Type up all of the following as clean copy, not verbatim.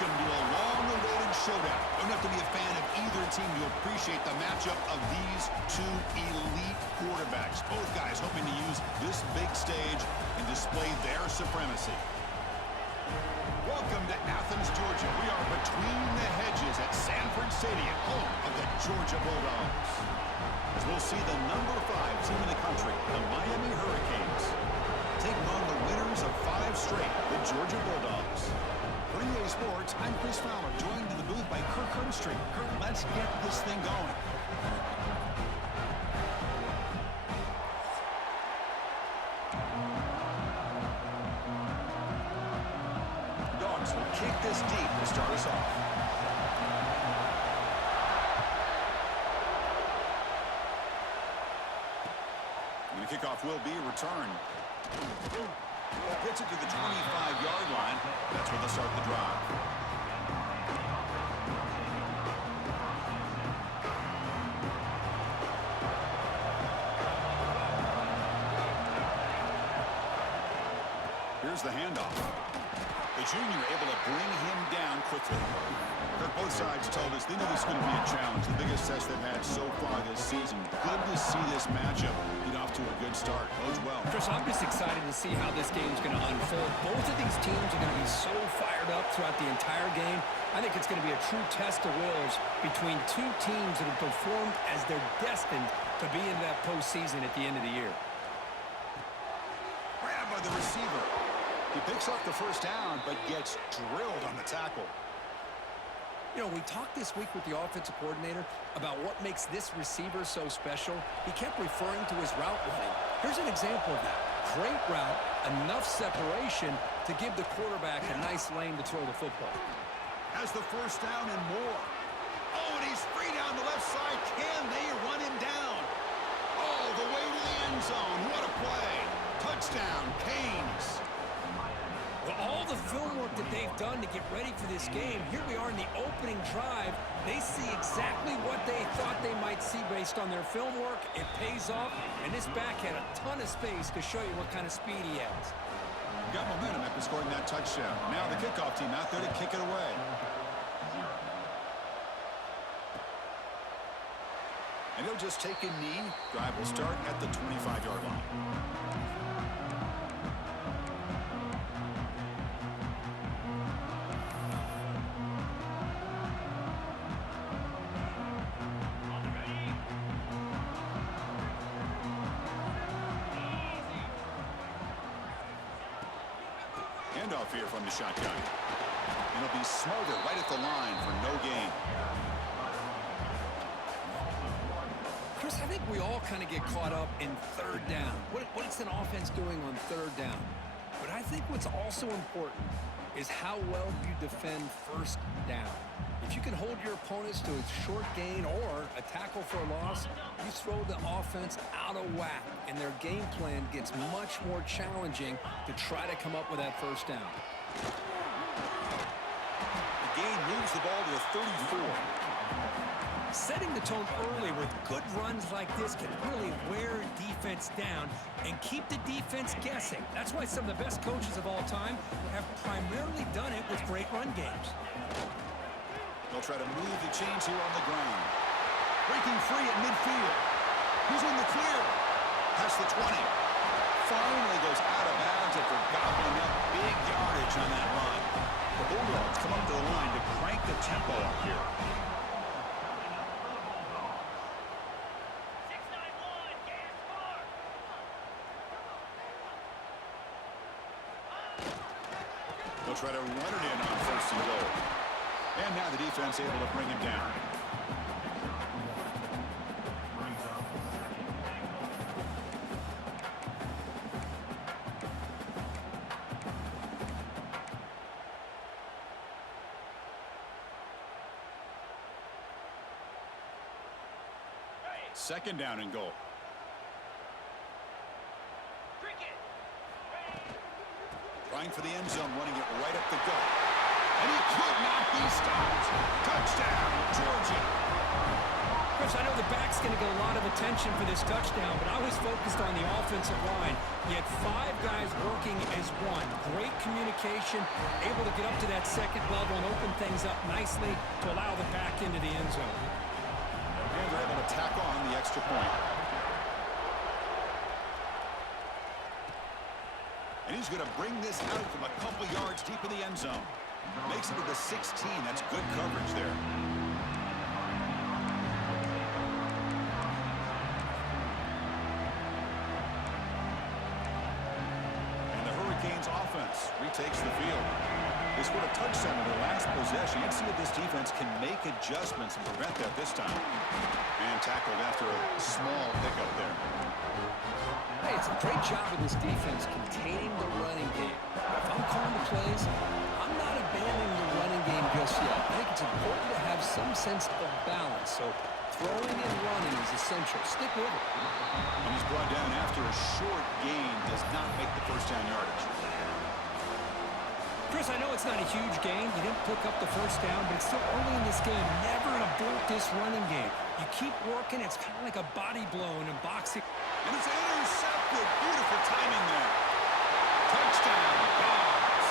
Welcome to a long-awaited showdown. Don't have to be a fan of either team to appreciate the matchup of these two elite quarterbacks. Both guys hoping to use this big stage and display their supremacy. Welcome to Athens, Georgia. We are between the hedges at Sanford Stadium, home of the Georgia Bulldogs. As we'll see the number 5 team in the country, the Miami Hurricanes, taking on the winners of 5 straight, the Georgia Bulldogs. For UGA Sports, I'm Chris Fowler, joined in the booth by Kirk Herbstreit. Kirk, let's get this thing going. Dogs will kick this deep to start us off. And the kickoff will be a return. Gets it to the 25-yard line. That's where they'll start the drive. Here's the handoff. The junior able to bring him down quickly. Both sides told us they know this is going to be a challenge, the biggest test they've had so far this season. Good to see this matchup get off to a good start. Bodes well. Chris, I'm just excited to see how this game's going to unfold. Both of these teams are going to be so fired up throughout the entire game. I think it's going to be a true test of wills between two teams that have performed as they're destined to be into that postseason at the end of the year. Grabbed by the receiver. He picks up the first down, but gets drilled on the tackle. You know, we talked this week with the offensive coordinator about what makes this receiver so special. He kept referring to his route running. Here's an example of that. Great route, enough separation to give the quarterback a nice lane to throw the football. Has the first down and more. Oh, and he's free down the left side. Can they run him down? All the way to the end zone. What a play. Touchdown, Canes. Well, all the film work that they've done to get ready for this game, here we are in the opening drive. They see exactly what they thought they might see based on their film work. It pays off, and this back had a ton of space to show you what kind of speed he has. Got momentum after scoring that touchdown. Now the kickoff team out there to kick it away. And he'll just take a knee. Drive will start at the 25-yard line. Handoff here from the shotgun. And it'll be Smarter right at the line for no gain. Chris, I think we all kind of get caught up in third down. What's an offense doing on third down? But I think what's also important is how well you defend first down. If you can hold your opponents to a short gain or a tackle for a loss, you throw the offense out of whack, and their game plan gets much more challenging to try to come up with that first down. The gain moves the ball to the 34. Setting the tone early with good runs like this can really wear defense down and keep the defense guessing. That's why some of the best coaches of all time have primarily done it with great run games. They'll try to move the chains here on the ground. Breaking free at midfield. He's in the clear. Past the 20. Finally goes out of bounds after gobbling up big yardage on that run. The Bulldogs come up to the line to crank the tempo up here. They'll try to run it in on first and goal. And now the defense able to bring him down. Second down and goal. Trying for the end zone, running it right up the gut. And he could not be stopped. Touchdown, Georgia. Chris, I know the back's going to get a lot of attention for this touchdown, but I was focused on the offensive line. You had 5 guys working as one. Great communication, able to get up to that second level and open things up nicely to allow the back into the end zone. And they're able to tack on the extra point. And he's going to bring this out from a couple yards deep in the end zone. Makes it to the 16. That's good coverage there. And the Hurricanes offense retakes the field. They scored a touchdown in their last possession. Let's see if this defense can make adjustments and prevent that this time. And tackled after a small pickup there. Hey, it's a great job of this defense containing the running game. If I'm calling the plays, I'm not abandoning the running game just yet. I think it's important to have some sense of balance. So throwing and running is essential. Stick with it. And he's brought down after a short gain. Does not make the first down yardage. Chris, I know it's not a huge gain. You didn't pick up the first down, but it's still early in this game. Never abort this running game. You keep working. It's kind of like a body blow in boxing. And it's intercepted. Beautiful timing there. Touchdown, Dogs.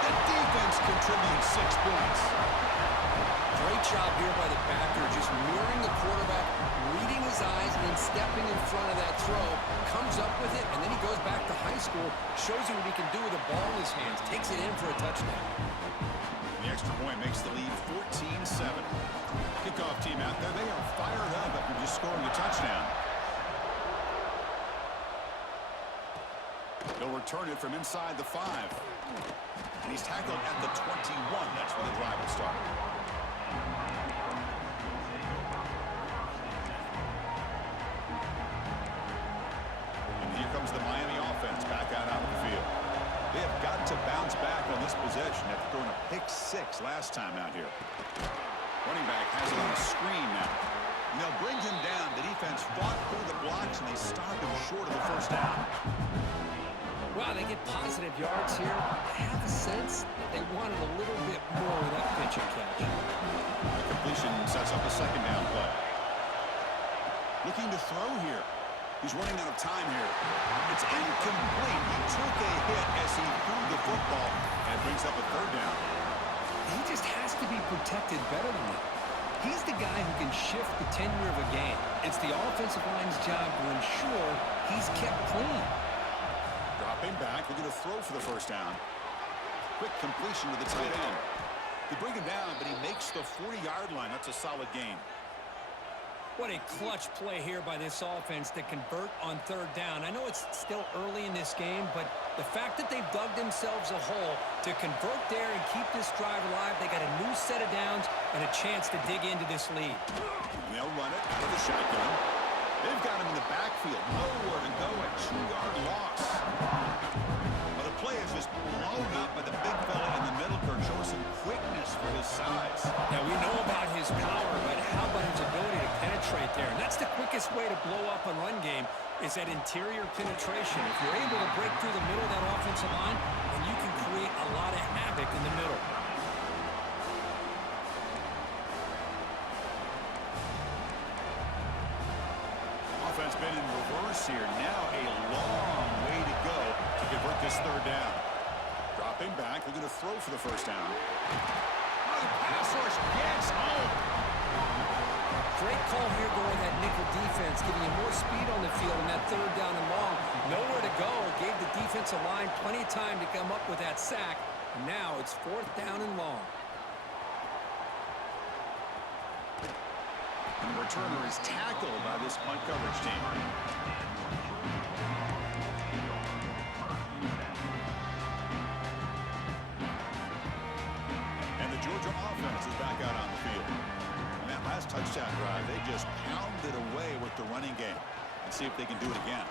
The defense contributing 6 points. Great job here by the backer, just mirroring the quarterback, reading his eyes, and then stepping in front of that throw. Comes up with it, and then he goes back to high school, shows you what he can do with the ball in his hands, takes it in for a touchdown. The extra point makes the lead 14-7. Kickoff team out there, they are fired up after just scoring a touchdown. They'll return it from inside the 5. And he's tackled at the 21. That's where the drive will start. And here comes the Miami offense back out on the field. They have got to bounce back on this possession after throwing a pick 6 last time out here. Running back has it on a screen now. And they'll bring him down. The defense fought through the blocks, and they stop him short of the first down. Wow, they get positive yards here. I have a sense that they wanted a little bit more with that pitch and catch. The completion sets up a second down play. Looking to throw here. He's running out of time here. It's incomplete. He took a hit as he threw the football, and it brings up a third down. He just has to be protected better than that. He's the guy who can shift the tenure of a game. It's the offensive line's job to ensure he's kept clean. Dropping back, looking to throw for the first down. Quick completion to the tight end. They bring him down, but he makes the 40-yard line. That's a solid gain. What a clutch play here by this offense to convert on third down. I know it's still early in this game, but the fact that they've dug themselves a hole to convert there and keep this drive alive, they got a new set of downs and a chance to dig into this lead. They'll run it out of the shotgun. They've got him in the backfield. Nowhere to go, a 2-yard loss. But the play is just blown up by the big fella in the middle. Kirk showing some quickness for his size. Now, we know about his power, but how about his ability to penetrate there? And that's the quickest way to blow up a run game is that interior penetration. If you're able to break through the middle of that offensive line, then you can create a lot of havoc in the middle. Offense been in reverse here. Now a long way to go to convert this third down. Dropping back, looking to throw for the first down. Oh, the pass rush gets home. Great call here going that nickel defense, giving you more speed on the field in that third down and long. Nowhere to go. Gave the defensive line plenty of time to come up with that sack. And now it's fourth down and long. And the returner is tackled by this punt coverage team. And the Georgia offense is back out on the field. On that last touchdown drive, they just pounded away with the running game. Let's see if they can do it again.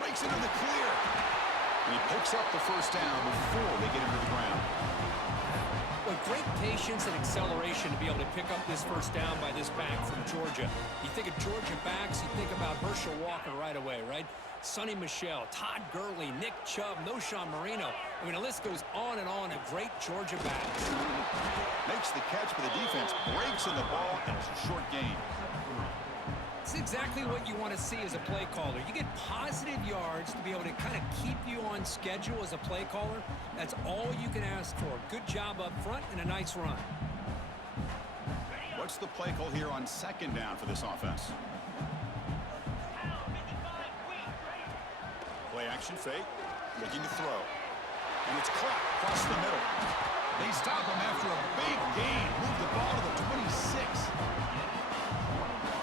Breaks into the clear. And he picks up the first down before they get him to the ground. Well, great patience and acceleration to be able to pick up this first down by this back from Georgia. You think of Georgia backs, you think about Herschel Walker right away, right? Sonny Michel, Todd Gurley, Nick Chubb, Noshawn Marino. I mean, the list goes on and on of great Georgia backs. Makes the catch for the defense, breaks in the ball, and it's a short gain. It's exactly what you want to see as a play caller. You get positive yards to be able to kind of keep you on schedule as a play caller. That's all you can ask for. Good job up front and a nice run. What's the play call here on second down for this offense? Play action fake, looking to throw. And it's caught across the middle. They stop him after a big gain. Move the ball to the 26.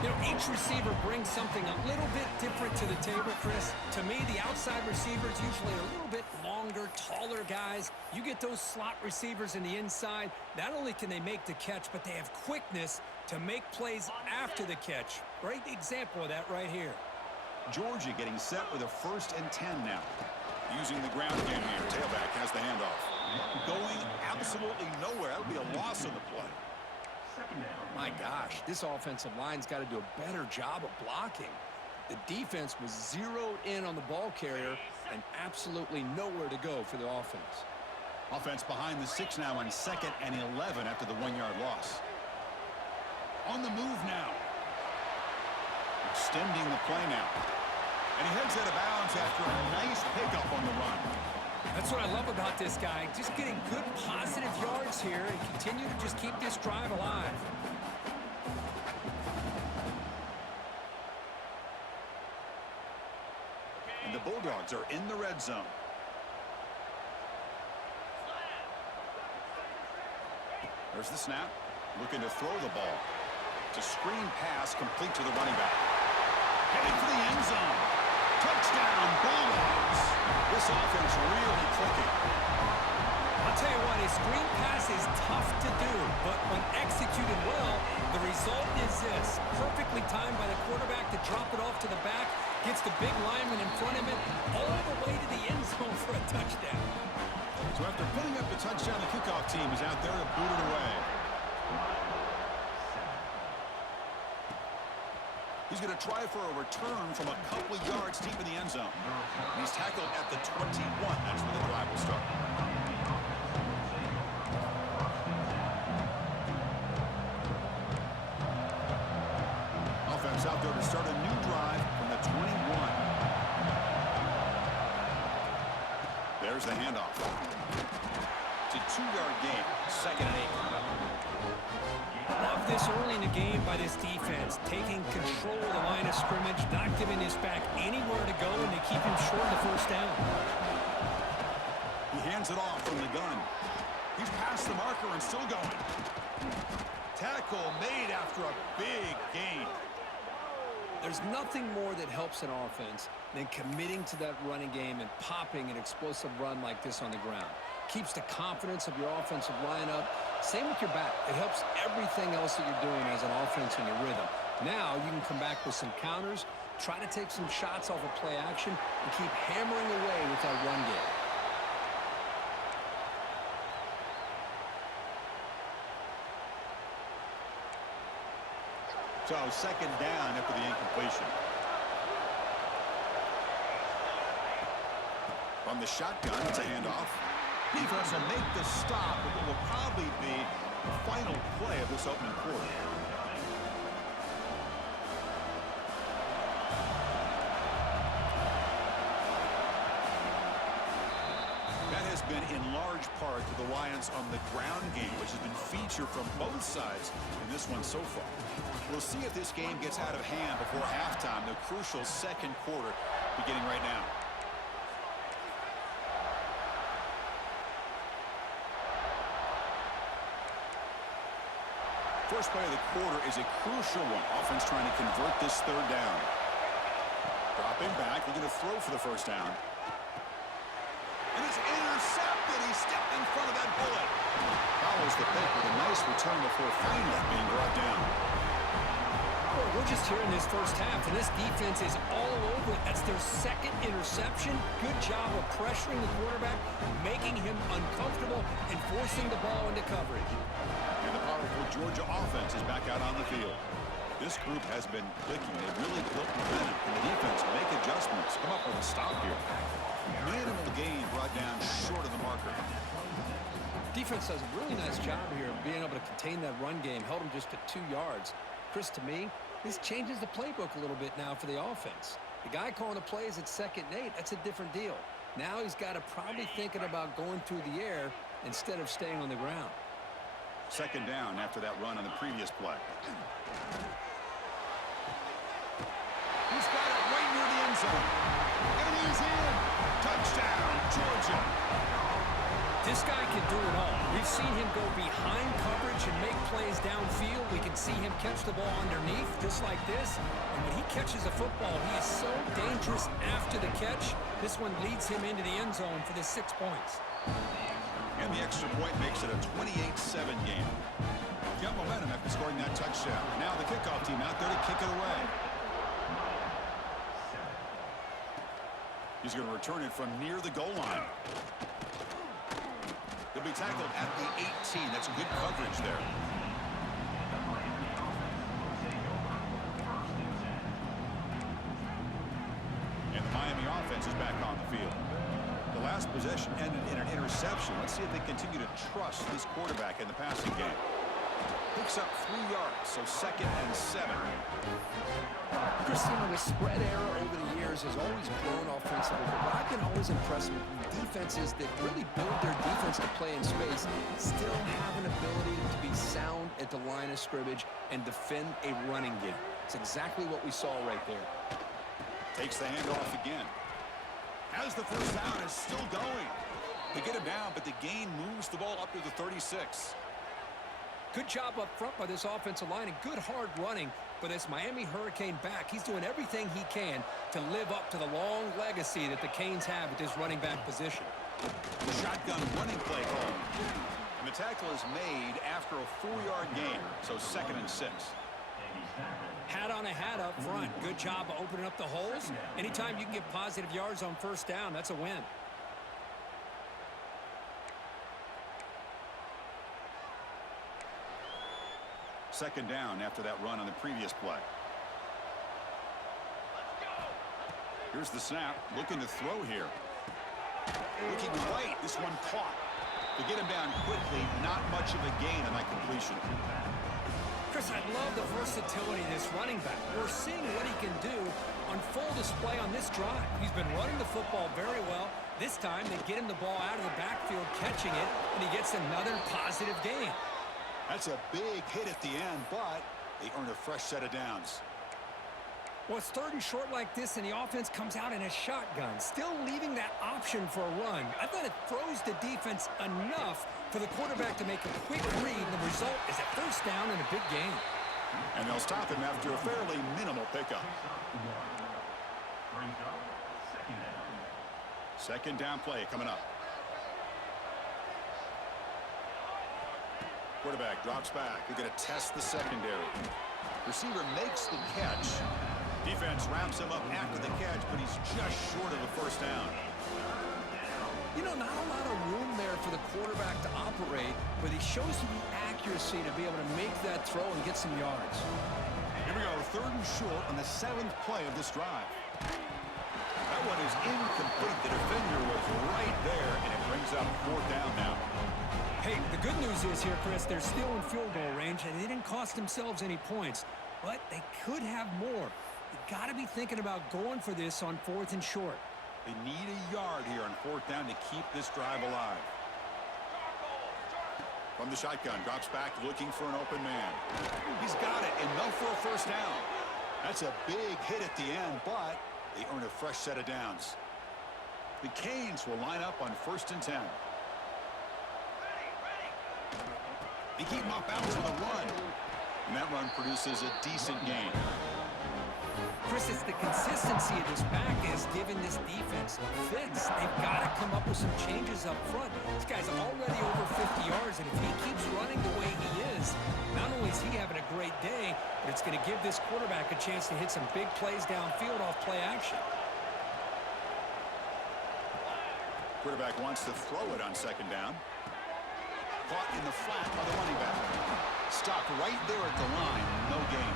You know, each receiver brings something a little bit different to the table, Chris. To me, the outside receivers usually a little bit longer, taller guys. You get those slot receivers in the inside, not only can they make the catch, but they have quickness to make plays after the catch. Great example of that right here. Georgia getting set with a 1st and 10 now. Using the ground game here. Tailback has the handoff. Going absolutely nowhere. That would be a loss on the play. My gosh, this offensive line's got to do a better job of blocking. The defense was zeroed in on the ball carrier and absolutely nowhere to go for the offense. Offense behind the 6 now on 2nd and 11 after the 1-yard loss. On the move now. Extending the play now. And he heads out of bounds after a nice pickup on the run. That's what I love about this guy. Just getting good positive yards here and continue to just keep this drive alive. And the Bulldogs are in the red zone. There's the snap. Looking to throw the ball. It's a screen pass complete to the running back. Heading for the end zone. Touchdown, Bulldogs. This offense really clicking. I'll tell you what, a screen pass is tough to do, but when executed well, the result is this. Perfectly timed by the quarterback to drop it off to the back, gets the big lineman in front of him, all the way to the end zone for a touchdown. So after putting up the touchdown, the kickoff team is out there to boot it away. He's going to try for a return from a couple of yards deep in the end zone. He's tackled at the 21. That's where the drive will start. Offense out there to start a new drive from the 21. There's the handoff. It's a 2-yard gain. 2nd and 8. Love this early in the game by this defense, taking control of the line of scrimmage, not giving this back anywhere to go, and they keep him short of the 1st down. He hands it off from the gun. He's past the marker and still going. Tackle made after a big gain. There's nothing more that helps an offense than committing to that running game and popping an explosive run like this on the ground. Keeps the confidence of your offensive lineup. Same with your back. It helps everything else that you're doing as an offense in your rhythm. Now you can come back with some counters, try to take some shots off of play action, and keep hammering away with that run game. So 2nd down after the incompletion. From the shotgun, it's a handoff. Defense will make the stop, but it will probably be the final play of this opening quarter. That has been in large part to the Lions on the ground game, which has been featured from both sides in this one so far. We'll see if this game gets out of hand before halftime, the crucial 2nd quarter beginning right now. First play of the quarter is a crucial one. Offense trying to convert this 3rd down. Dropping back, looking to throw for the 1st down. And it's intercepted. He stepped in front of that bullet. Follows the pick with a nice return before finally being brought down. Well, we're just here in this 1st half, and this defense is all over it. That's their 2nd interception. Good job of pressuring the quarterback, making him uncomfortable, and forcing the ball into coverage. And the powerful Georgia offense is back out on the field. This group has been clicking. They've really built momentum. And the defense make adjustments. Come up with a stop here. Minimal gain brought down short of the marker. Defense does a really nice job here of being able to contain that run game. Held him just to 2 yards. Chris, to me, This changes the playbook a little bit now for the offense. The guy calling the plays at 2nd and 8, that's a different deal. Now he's got to probably thinking about going through the air instead of staying on the ground. 2nd down after that run on the previous play. He's got it right near the end zone. And he's in. Touchdown, Georgia. This guy can do it all. We've seen him go behind coverage and make plays downfield. We can see him catch the ball underneath just like this. And when he catches a football, he is so dangerous after the catch. This one leads him into the end zone for the 6 points. And the extra point makes it a 28-7 game. Got momentum after scoring that touchdown. Now the kickoff team out there to kick it away. He's going to return it from near the goal line. He'll be tackled at the 18. That's good coverage there. And the Miami offense is back on the field. The last possession ended in an interception. Let's see if they continue to trust this quarterback in the passing game. Picks up 3 yards, so 2nd and 7. Chris, the spread era over the years has always grown offensively, but I've been always impressed with defenses that really build their defense to play in space, still have an ability to be sound at the line of scrimmage and defend a running game. It's exactly what we saw right there. Takes the handoff again. As the first down is still going. They get him down, but the gain moves the ball up to the 36. Good job up front by this offensive line and good hard running for this Miami Hurricane back. He's doing everything he can to live up to the long legacy that the Canes have at this running back position. The shotgun running play home. And the tackle is made after a 4-yard gain, so 2nd and 6. Hat on a hat up front. Good job of opening up the holes. Anytime you can get positive yards on first down, that's a win. Second down after that run on the previous play. Here's the snap. Looking to throw here. Looking right. This one caught. To get him down quickly, not much of a gain on that completion. Chris, I love the versatility of this running back. We're seeing what he can do on full display on this drive. He's been running the football very well. This time, they get him the ball out of the backfield, catching it, and he gets another positive gain. That's a big hit at the end, but they earn a fresh set of downs. Well, it's 3rd and short like this, and the offense comes out in a shotgun, still leaving that option for a run. I thought it throws the defense enough for the quarterback to make a quick read, and the result is a first down and a big gain. And they'll stop him after a fairly minimal pickup. 2nd down play coming up. Quarterback drops back. They're going to test the secondary. Receiver makes the catch. Defense wraps him up after the catch, but he's just short of a first down. You know, not a lot of room there for the quarterback to operate, but he shows you the accuracy to be able to make that throw and get some yards. Here we go, 3rd and short on the 7th play of this drive. That one is incomplete. The defender was right there, and it brings up 4th down now. Hey, the good news is here, Chris, they're still in field goal range, and they didn't cost themselves any points, but they could have more. You got to be thinking about going for this on 4th and short. They need a yard here on 4th down to keep this drive alive. From the shotgun, drops back looking for an open man. He's got it, enough for a first down. That's a big hit at the end, but they earn a fresh set of downs. The Canes will line up on 1st and 10. They keep him off balance with a run. And that run produces a decent gain. Chris, it's the consistency of this back is giving this defense fits. They've got to come up with some changes up front. This guy's already over 50 yards, and if he keeps running the way he is, not only is he having a great day, but it's going to give this quarterback a chance to hit some big plays downfield off play action. Quarterback wants to throw it on 2nd down. Caught in the flat by the running back. Stopped right there at the line. No gain.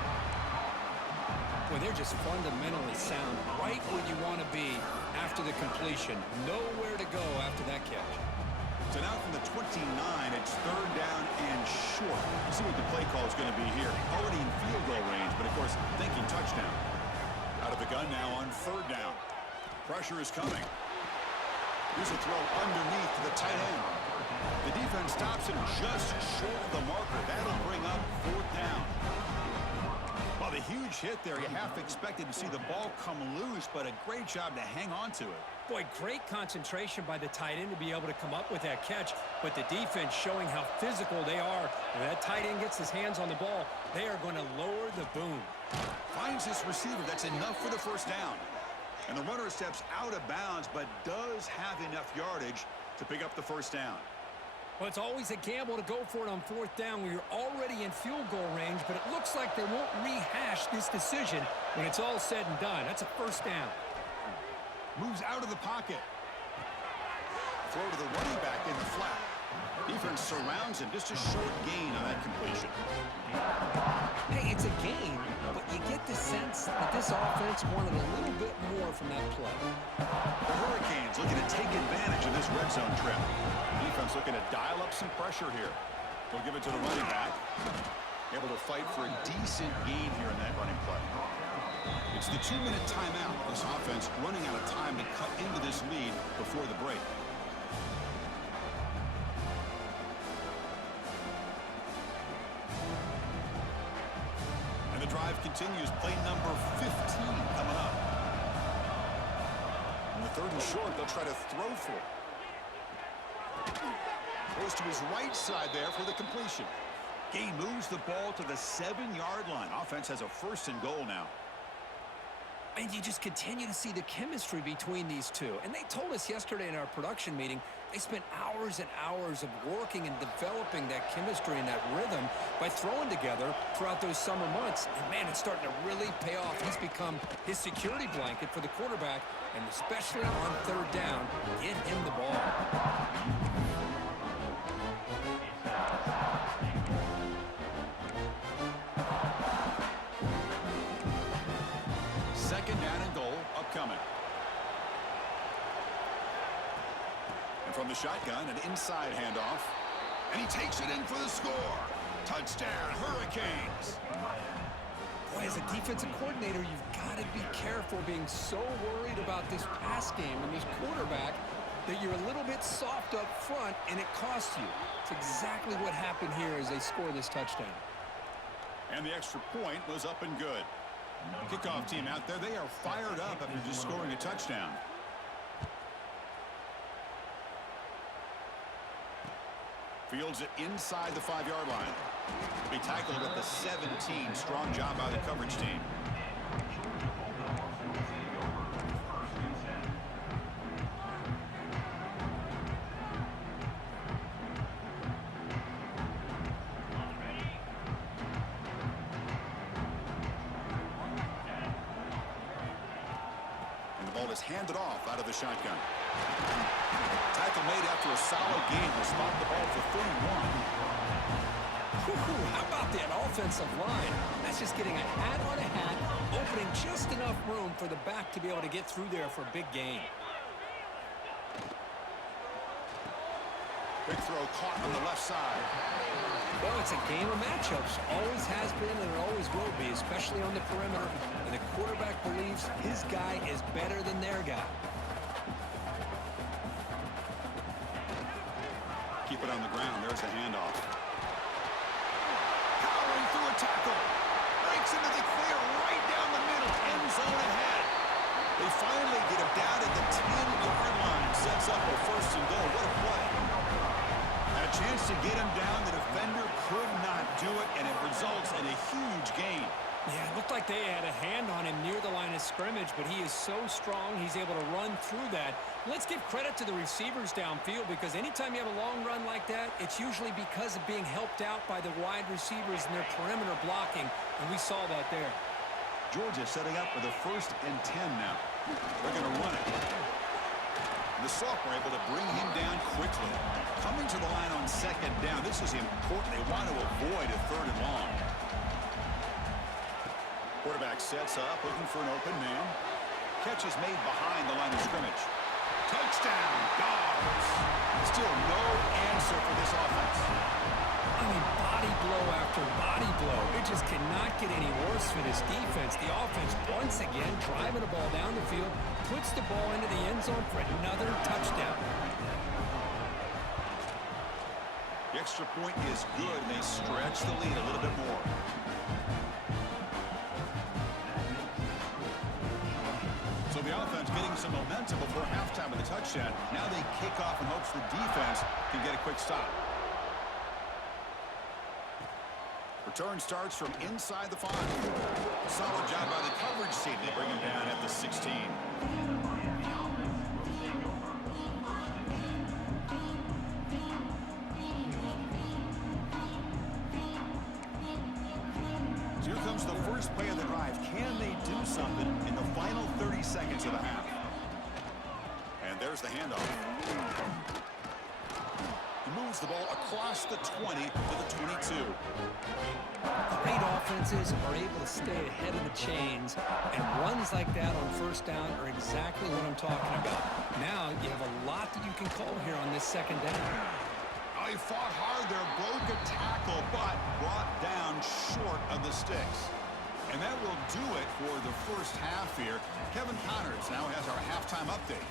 Well, they're just fundamentally sound right where you want to be after the completion. Nowhere to go after that catch. So now from the 29, it's 3rd down and short. You see what the play call is going to be here. Already in field goal range, but of course, thinking touchdown. Out of the gun now on third down. Pressure is coming. Here's a throw underneath to the tight end. The defense stops him just short of the marker. That'll bring up fourth down. Well, the huge hit there, you half expected to see the ball come loose, but a great job to hang on to it. Boy, great concentration by the tight end to be able to come up with that catch, but the defense showing how physical they are. When that tight end gets his hands on the ball, they are going to lower the boom. Finds this receiver. That's enough for the first down. And the runner steps out of bounds, but does have enough yardage to pick up the first down. Well, it's always a gamble to go for it on fourth down where you're already in field goal range, but it looks like they won't rehash this decision when it's all said and done. That's a first down. Moves out of the pocket. Throw to the running back in the flat. Defense surrounds him. Just a short gain on that completion. Hey, it's a gain, but you get the sense that this offense wanted a little bit more from that play. The Hurricanes looking to take advantage of this red zone trip. Defense looking to dial up some pressure here. They'll give it to the running back. Able to fight for a decent gain here in that running play. It's the 2-minute timeout. This offense running out of time to cut into this lead before the break. And the drive continues. Play number 15 coming up. On the third and short, they'll try to throw for it. Goes to his right side there for the completion. Gay moves the ball to the 7-yard line. Offense has a first and goal now. And you just continue to see the chemistry between these two. And they told us yesterday in our production meeting, they spent hours and hours of working and developing that chemistry and that rhythm by throwing together throughout those summer months. And, man, it's starting to really pay off. He's become his security blanket for the quarterback, and especially on third down, get him the ball. Second down and goal upcoming. And from the shotgun, an inside handoff. And he takes it in for the score. Touchdown, Hurricanes. Boy, as a defensive coordinator, you've got to be careful being so worried about this pass game and this quarterback that you're a little bit soft up front and it costs you. It's exactly what happened here as they score this touchdown. And the extra point was up and good. Kickoff team out there, they are fired up after just scoring a touchdown. Fields it inside the 5-yard line. He tackled at the 17. Strong job by the coverage team. Is handed off out of the shotgun. Tackle made after a solid gain will spot the ball for 31. How about that offensive line? That's just getting a hat on a hat, opening just enough room for the back to be able to get through there for a big gain. Big throw caught on the left side. Well, it's a game of matchups. Always has been and it always will be, especially on the perimeter. And the quarterback believes his guy is better than their guy. Keep it on the ground. There's the handoff. Powering through a tackle. Breaks into the clear right down the middle. End zone ahead. They finally get him down at the 10-yard line. Sets up a first and goal. What a play. And a chance to get him down. The defender could not do it, and it results in a huge gain. Yeah, it looked like they had a hand on him near the line of scrimmage, but he is so strong, he's able to run through that. Let's give credit to the receivers downfield because anytime you have a long run like that, it's usually because of being helped out by the wide receivers and their perimeter blocking, and we saw that there. Georgia setting up for the 1st and 10 now. They're going to run it. The sophomore able to bring him down quickly. Coming to the line on 2nd down. This is important. They want to avoid a 3rd and long. Quarterback sets up, looking for an open man. Catch is made behind the line of scrimmage. Touchdown, Dogs. Still no answer for this offense. I mean, body blow after get any worse for this defense. The offense, once again, driving the ball down the field, puts the ball into the end zone for another touchdown. The extra point is good, and they stretch the lead a little bit more. So the offense getting some momentum before halftime with a touchdown. Now they kick off in hopes the defense can get a quick stop. Return starts from inside the 5. Solid job by the coverage team. They bring him down at the 16. So here comes the first play of the drive. Can they do something in the final 30 seconds of the half? And there's the handoff. He moves the ball across the 20 to the 22. Great offenses are able to stay ahead of the chains, and runs like that on first down are exactly what I'm talking about. Now you have a lot that you can call here on this second down. Oh, he fought hard there, broke a tackle, but brought down short of the sticks. And that will do it for the first half here. Kevin Connors now has our halftime update.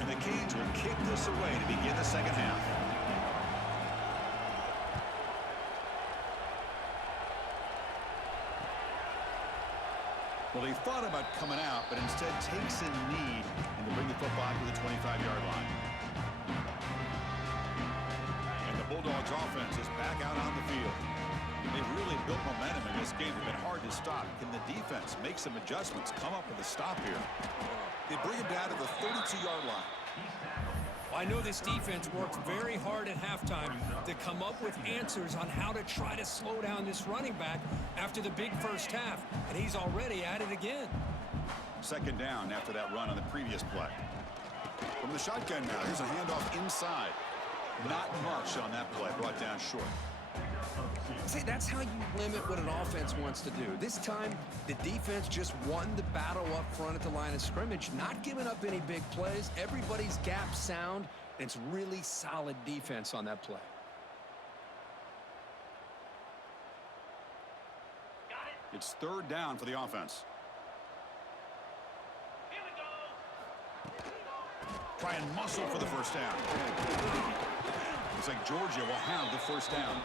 And the Canes will kick this away to begin the second half. Well, he thought about coming out, but instead takes a knee and to bring the football to the 25-yard line. And the Bulldogs offense is back out on the field. They've really built momentum in this game. It's been hard to stop. Can the defense make some adjustments, come up with a stop here? They bring him down to the 32-yard line. I know this defense worked very hard at halftime to come up with answers on how to try to slow down this running back after the big first half, and he's already at it again. Second down after that run on the previous play. From the shotgun now, here's a handoff inside. Not much on that play, brought down short. See, that's how you limit what an offense wants to do. This time, the defense just won the battle up front at the line of scrimmage, not giving up any big plays. Everybody's gap sound, and it's really solid defense on that play. It's third down for the offense. Here we go. Try and muscle for the first down. Looks like Georgia will have the first down.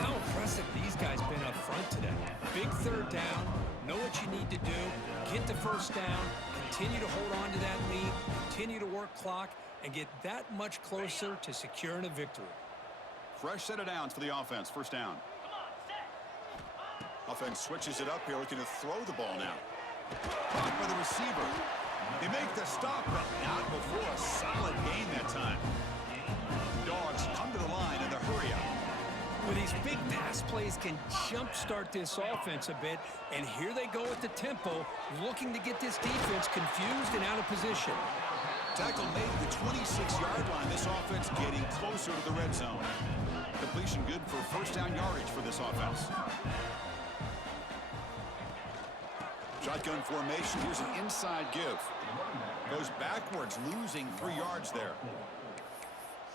How impressive these guys been up front today. Big third down, know what you need to do, get the first down, continue to hold on to that lead, continue to work clock, and get that much closer to securing a victory. Fresh set of downs for the offense, first down. Offense switches it up here, looking to throw the ball now. Caught by the receiver. They make the stop, but not before a solid gain that time. Dogs come to the line in the hurry up. Well, these big pass plays can jumpstart this offense a bit, and here they go at the tempo, looking to get this defense confused and out of position. Tackle made at the 26-yard line. This offense getting closer to the red zone. Completion good for first down yardage for this offense. Shotgun formation. Here's an inside give. Goes backwards, losing 3 yards there.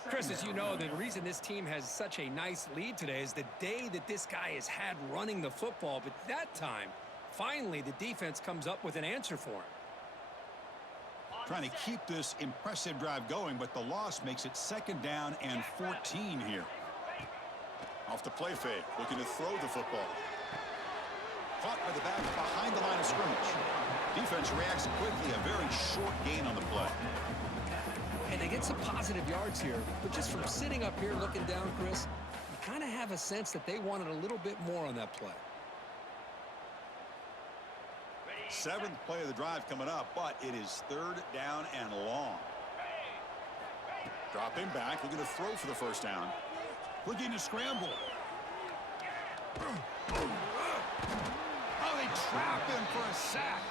Chris, as you know, the reason this team has such a nice lead today is the day that this guy has had running the football. But that time, finally, the defense comes up with an answer for him. Trying to keep this impressive drive going, but the loss makes it second down and 14 here. Off the play fake, looking to throw the football. Caught by the back behind the line of scrimmage. Defense reacts quickly, a very short gain on the play. And they get some positive yards here, but just from sitting up here looking down, Chris, you kind of have a sense that they wanted a little bit more on that play. Seventh play of the drive coming up, but it is third down and long. Dropping back, looking to throw for the first down. Looking to scramble. Oh, they trap him for a sack.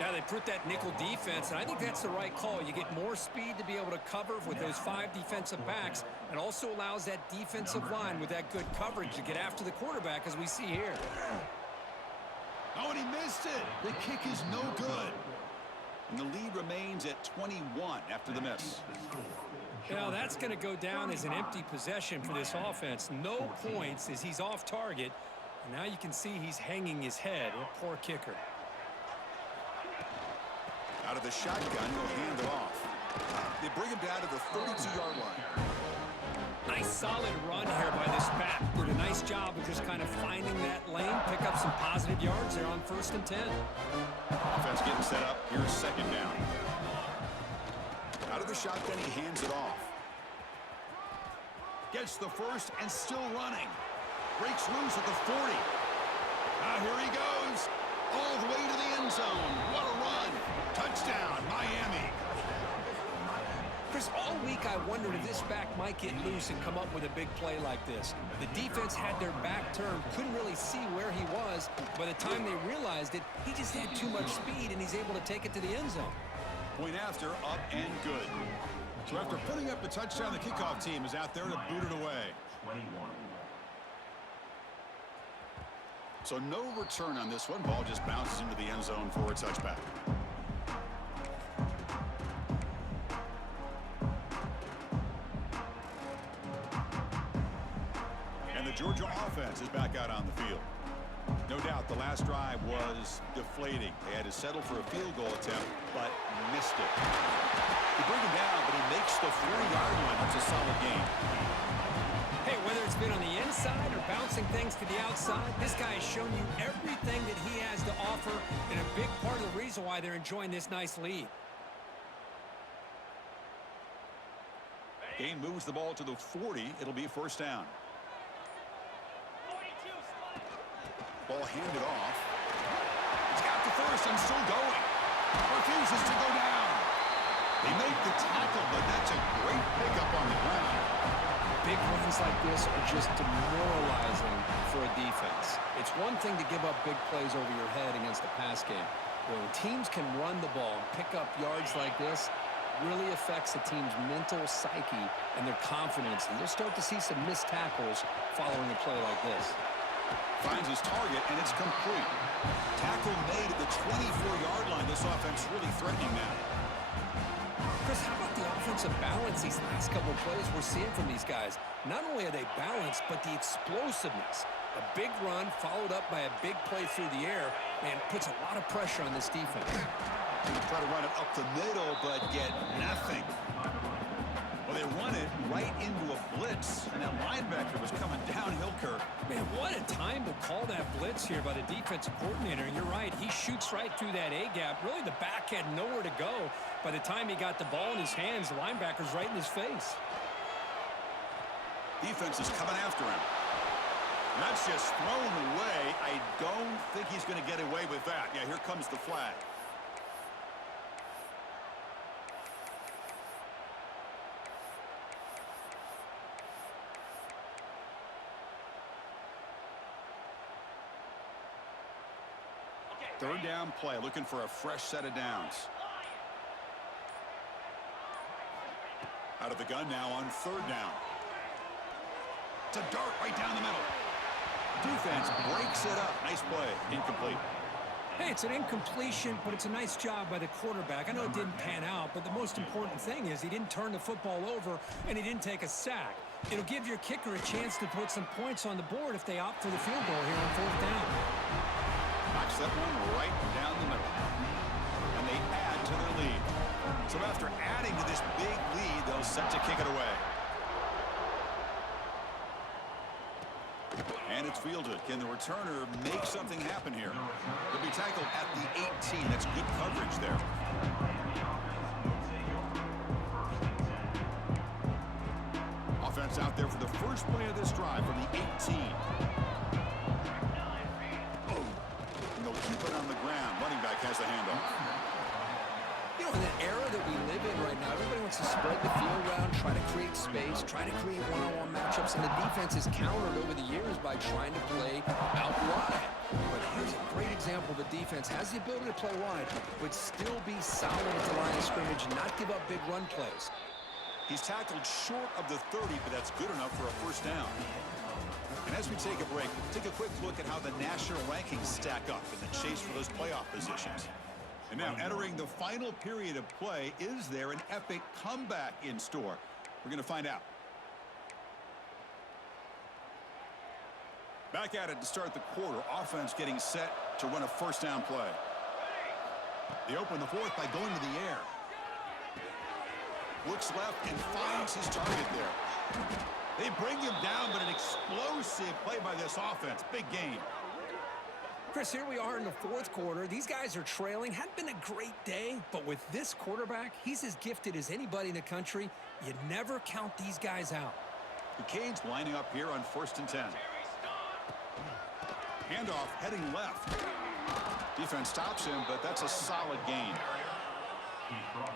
Now they put that nickel defense, and I think that's the right call. You get more speed to be able to cover with those 5 defensive backs, and also allows that defensive line with that good coverage to get after the quarterback, as we see here. Oh, and he missed it. The kick is no good. And the lead remains at 21 after the miss. Now that's going to go down as an empty possession for this offense. No points as he's off target. And now you can see he's hanging his head. A poor kicker. Out of the shotgun, he'll hand it off. They bring him down to the 32-yard line. Nice solid run here by this back. Did a nice job of just kind of finding that lane, pick up some positive yards there on 1st and 10. Offense getting set up. Here's 2nd down. Out of the shotgun, he hands it off. Gets the first and still running. Breaks loose at the 40. Now here he goes. All the way to the end zone. What a run. Touchdown, Miami. Chris, all week I wondered if this back might get loose and come up with a big play like this. The defense had their back turned, couldn't really see where he was. By the time they realized it, he just had too much speed, and he's able to take it to the end zone. Point after, up and good. So after putting up the touchdown, the kickoff team is out there to boot it away. So no return on this one. Ball just bounces into the end zone for a touchback. And the Georgia offense is back out on the field. No doubt the last drive was deflating. They had to settle for a field goal attempt, but missed it. They bring him down, but he makes the 40-yard line. It's a solid game. Hey, whether it's been on the inside or bouncing things to the outside, this guy has shown you everything that he has to offer, and a big part of the reason why they're enjoying this nice lead. Gain moves the ball to the 40. It'll be 1st down. 42, slide. Ball handed off. He's got the first and still going. Refuses to go down. They make the tackle, but that's a great pickup on the ground. Big runs like this are just demoralizing for a defense. It's one thing to give up big plays over your head against a pass game. But when teams can run the ball and pick up yards like this, really affects the team's mental psyche and their confidence. And you'll start to see some missed tackles following a play like this. Finds his target, and it's complete. Tackle made at the 24-yard line. This offense really threatening now. Chris, how about the offensive balance these last couple of plays we're seeing from these guys? Not only are they balanced, but the explosiveness. A big run followed up by a big play through the air, and puts a lot of pressure on this defense. Try to run it up the middle, but get nothing. Well, they run it right into a blitz, and that linebacker was coming downhill, Kirk. Man, what a time to call that blitz here by the defensive coordinator. And you're right, he shoots right through that A-gap. Really, the back had nowhere to go. By the time he got the ball in his hands, the linebacker's right in his face. Defense is coming after him. And that's just thrown away. I don't think he's going to get away with that. Yeah, here comes the flag. Third down play, looking for a fresh set of downs. Out of the gun now on 3rd down. It's a dart right down the middle. Defense breaks it up. Nice play. Incomplete. Hey, it's an incompletion, but it's a nice job by the quarterback. I know it didn't pan out, but the most important thing is he didn't turn the football over and he didn't take a sack. It'll give your kicker a chance to put some points on the board if they opt for the field goal here on 4th down. Knocks that one right down the middle. And they add to their lead. So after adding to this big lead, they'll set to kick it away. And it's fielded. Can the returner make something happen here? He'll be tackled at the 18. That's good coverage there. Offense out there for the first play of this drive from the 18. And they'll keep it on the ground. Running back has the handoff. You know, in the era that we live in right now, everybody wants to spread the field around, try to create space, try to create one-on-one matchups, and the defense has countered over the years by trying to play out wide. But here's a great example. The defense has the ability to play wide, but still be solid at the line of scrimmage and not give up big run plays. He's tackled short of the 30, but that's good enough for a 1st down. And as we take a break, take a quick look at how the national rankings stack up in the chase for those playoff positions. And now entering the final period of play, is there an epic comeback in store? We're going to find out. Back at it to start the quarter. Offense getting set to run a first down play. They open the fourth by going to the air. Looks left and finds his target there. They bring him down, but an explosive play by this offense. Big game. Chris, here we are in the fourth quarter. These guys are trailing. Hadn't been a great day, but with this quarterback, he's as gifted as anybody in the country. You never count these guys out. The Canes lining up here on 1st and 10. Handoff heading left. Defense stops him, but that's a solid gain.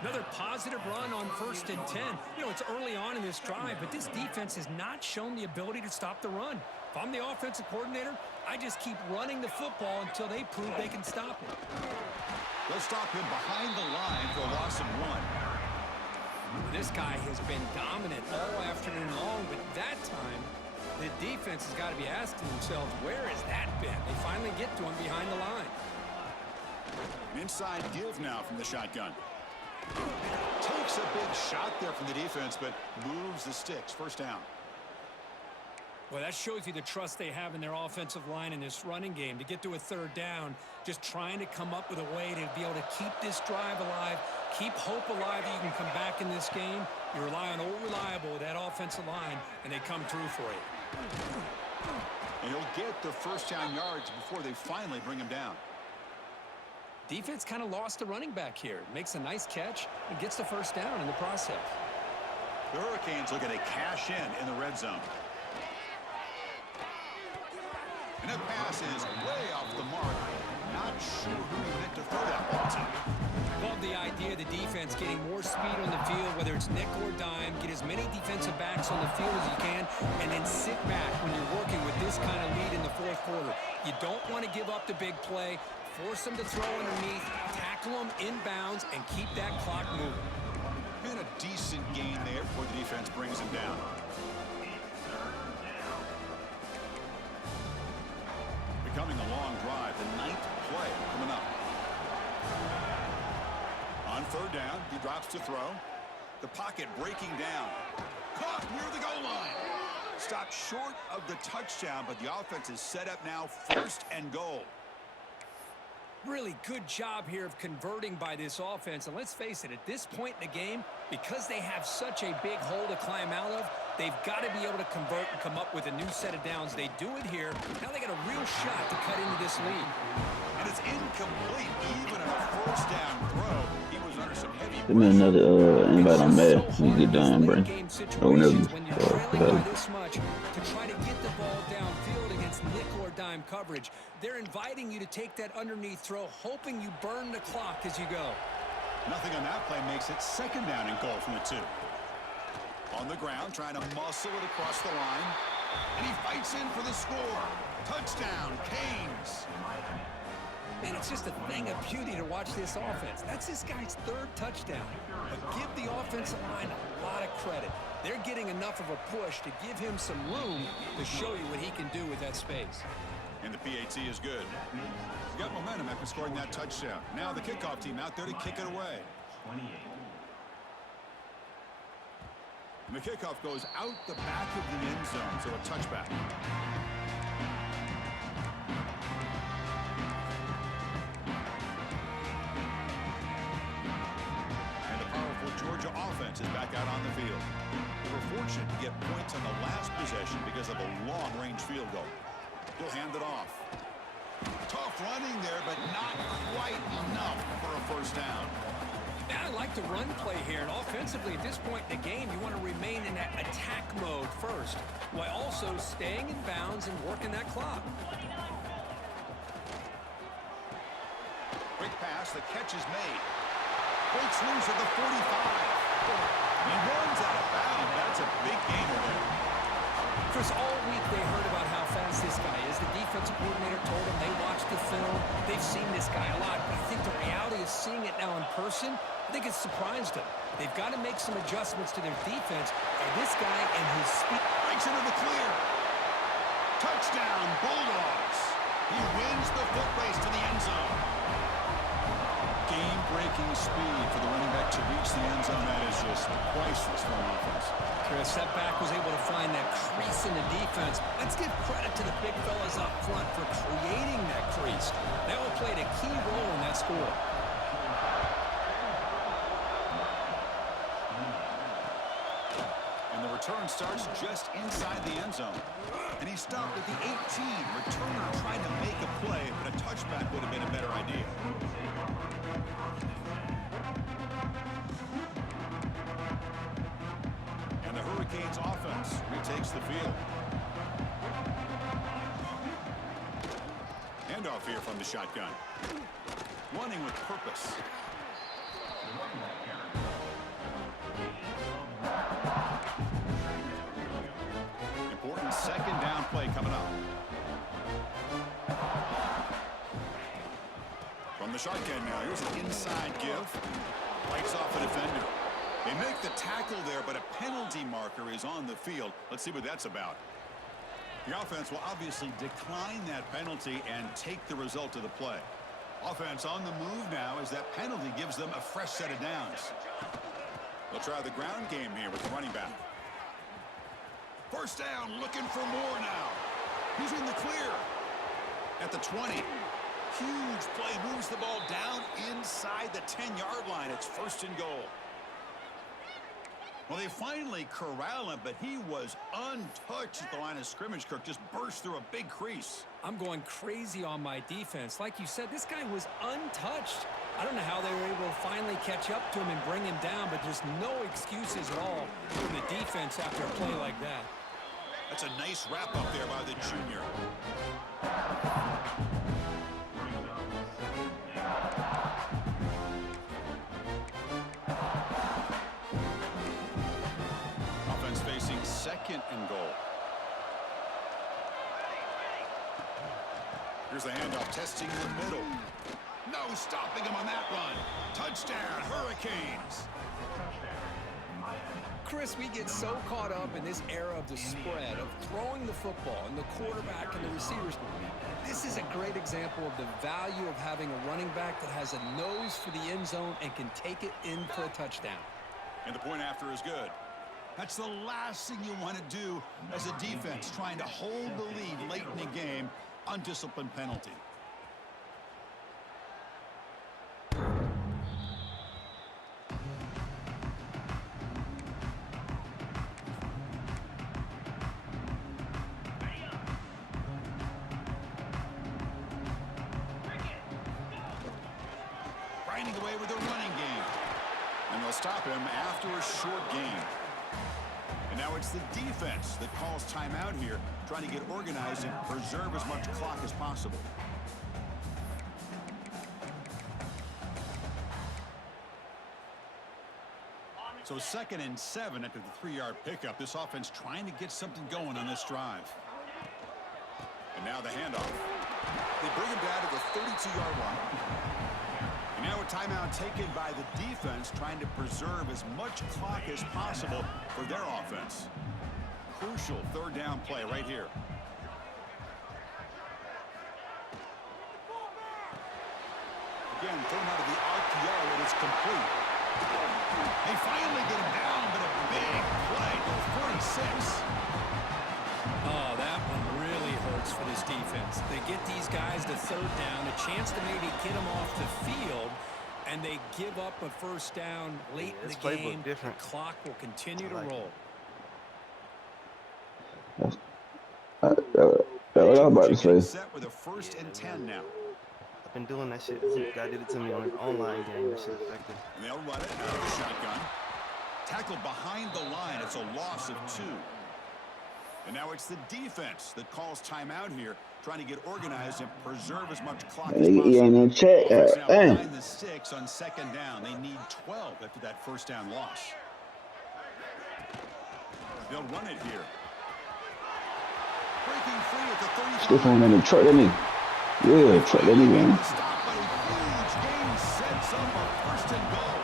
Another positive run on 1st and 10. You know, it's early on in this drive, but this defense has not shown the ability to stop the run. If I'm the offensive coordinator, I just keep running the football until they prove they can stop it. They'll stop him behind the line for a loss of 1. This guy has been dominant all afternoon long, but that time, the defense has got to be asking themselves, where has that been? They finally get to him behind the line. An inside give now from the shotgun. Takes a big shot there from the defense, but moves the sticks. First down. Well, that shows you the trust they have in their offensive line in this running game. To get to a third down, just trying to come up with a way to be able to keep this drive alive, keep hope alive that you can come back in this game. You rely on old reliable with that offensive line, and they come through for you. And he'll get the first down yards before they finally bring him down. Defense kind of lost the running back here. Makes a nice catch and gets the first down in the process. The Hurricanes looking to cash in the red zone. And that pass is way off the mark. Not sure who he meant to throw that ball to. Love the idea of the defense getting more speed on the field, whether it's nickel or dime. Get as many defensive backs on the field as you can, and then sit back when you're working with this kind of lead in the fourth quarter. You don't want to give up the big play. Force them to throw underneath, tackle them inbounds, and keep that clock moving. Been a decent gain there before the defense brings him down. Becoming a long drive, the 9th play coming up. On third down, he drops to throw. The pocket breaking down. Caught near the goal line. Stopped short of the touchdown, but the offense is set up now 1st and goal. Really good job here of converting by this offense. And let's face it, at this point in the game, because they have such a big hole to climb out of, they've got to be able to convert and come up with a new set of downs. They do it here. Now they got a real shot to cut into this lead. And it's incomplete, even on a first down throw. He was under some heavy Give me another invite on Matt when you get done, bro. Or whenever you when you're trailing by this much, to try to get the ball downfield against nickel or dime coverage. They're inviting you to take that underneath throw, hoping you burn the clock as you go. Nothing on that play makes it 2nd down and goal from the 2. On the ground, trying to muscle it across the line. And he fights in for the score. Touchdown, Canes. Man, it's just a thing of beauty to watch this offense. That's this guy's 3rd touchdown. But give the offensive line a lot of credit. They're getting enough of a push to give him some room to show you what he can do with that space. And the PAT is good. He got momentum after scoring that touchdown. Now the kickoff team out there to kick it away. And the kickoff goes out the back of the end zone, so a touchback. And the powerful Georgia offense is back out on the field. They were fortunate to get points on the last possession because of a long-range field goal. He'll hand it off. Tough running there, but not quite enough for a first down. I like the run play here, and offensively at this point in the game, you want to remain in that attack mode first, while also staying in bounds and working that clock. Quick pass, the catch is made. Breaks loose at the 45. He runs out of bounds. That's a big gainer there. Chris, all week they heard about how fast this guy is. The defensive coordinator told them they watched the film. They've seen this guy a lot, but I think the reality is seeing it now in person, I think it's surprised them. They've got to make some adjustments to their defense, and this guy and his speed Breaks into the clear. Touchdown, Bulldogs. He wins the foot race to the end zone. Game-breaking speed for the running back to reach the end zone. That is just just priceless for an offense. Chris, that back was able to find that crease in the defense. Let's give credit to the big fellas up front for creating that crease. They all played a key role in that score. And the return starts just inside the end zone. And he stopped at the 18. Returner tried to make a play, but a touchback would have been a better idea. And the Hurricanes offense retakes the field. Handoff here from the shotgun. Running with purpose. Important second down play coming up. From the shotgun now, here's an inside give. Fights off a defender. They make the tackle there, but a penalty marker is on the field. Let's see what that's about. The offense will obviously decline that penalty and take the result of the play. Offense on the move now as that penalty gives them a fresh set of downs. They'll try the ground game here with the running back. First down, looking for more now. He's in the clear. At the 20. Huge play, moves the ball down inside the 10-yard line. It's first and goal. Well, they finally corral him, but he was untouched at the line of scrimmage. Kirk just burst through a big crease. I'm going crazy on my defense. Like you said, this guy was untouched. I don't know how they were able to finally catch up to him and bring him down, but there's no excuses at all for the defense after a play like that. That's a nice wrap up there by the junior. Offense facing second and goal. Here's the handoff, testing the middle. No stopping him on that run. Touchdown, Hurricanes. Chris, we get so caught up in this era of the spread, of throwing the football and the quarterback and the receivers. This is a great example of the value of having a running back that has a nose for the end zone and can take it in for a touchdown. And the point after is good. That's the last thing you want to do as a defense, trying to hold the lead late in the game. Undisciplined penalty. Grinding away with a running game. And they'll stop him after a short game. And now it's the defense that calls timeout here, trying to get organized and preserve as much clock as possible. So 2nd and 7 after the 3-yard pickup. This offense trying to get something going on this drive. And now the handoff. They bring him down to the 32-yard line. And now a timeout taken by the defense, trying to preserve as much clock as possible for their offense. Crucial third down play right here. Again, thrown out of the RPO, and it's complete. They finally get him down, but a big play to 46. Oh, that one really hurts for this defense. They get these guys to third down, a chance to maybe get them off the field, and they give up a first down late in the game. The clock will continue to roll. What I'm about to say. Set with a 1st and 10 now. I've been doing that shit. This guy did it to me on an online game. That shit effective. And they'll run it out of the shotgun. Tackled behind the line. It's a loss of 2. And now it's the defense that calls timeout here, trying to get organized and preserve as much clock as possible. He ain't in check. Now behind the 6 on 2nd down. They need 12 after that first down loss. They'll run it here. Breaking free at the 35. Stiff on in the truck, didn't he? Yeah, truck, didn't he, man? Stop, but a huge gain sets up a 1st and goal.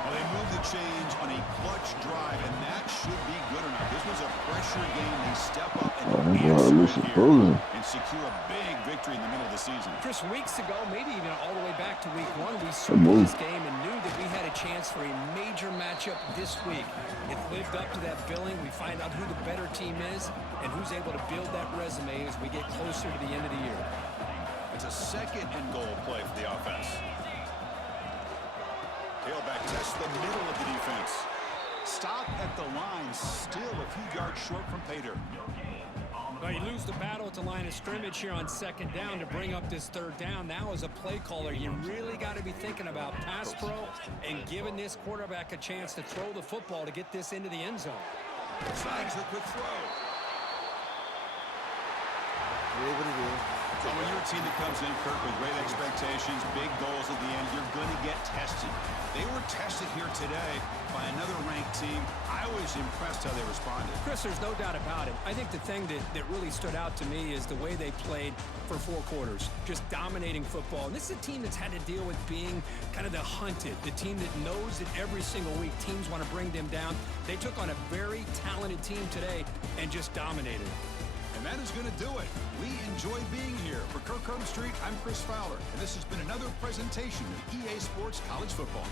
Well, they move the change on a clutch drive, and that should be good enough. This was a pressure game. They step up and Oh, answer bro, it listen, here frozen. and secure a big victory in the middle of the season. Chris, weeks ago, maybe even all the way back to week 1, we Good circled move. this game and knew that we had a chance for a major matchup this week. It lived up to that billing. We find out who the better team is and who's able to build that resume as we get closer to the end of the year. It's a second and goal play for the offense. Tailback tests the middle of the defense. Stop at the line, still a few yards short from pay dirt. Well, you lose the battle at the line of scrimmage here on second down to bring up this third down. Now, as a play caller, you really got to be thinking about pass pro and giving this quarterback a chance to throw the football to get this into the end zone. Snags the quick throw. It is what it is. Well, when you're a team that comes in, Kirk, with great expectations, big goals at the end, you're going to get tested. They were tested here today by another ranked team. I was impressed how they responded. Chris, there's no doubt about it. I think the thing that really stood out to me is the way they played for 4 quarters, just dominating football. And this is a team that's had to deal with being kind of the hunted, the team that knows that every single week teams want to bring them down. They took on a very talented team today and just dominated. And that is going to do it. We enjoyed being here. For Kirk Street, I'm Chris Fowler, and this has been another presentation of EA Sports College Football.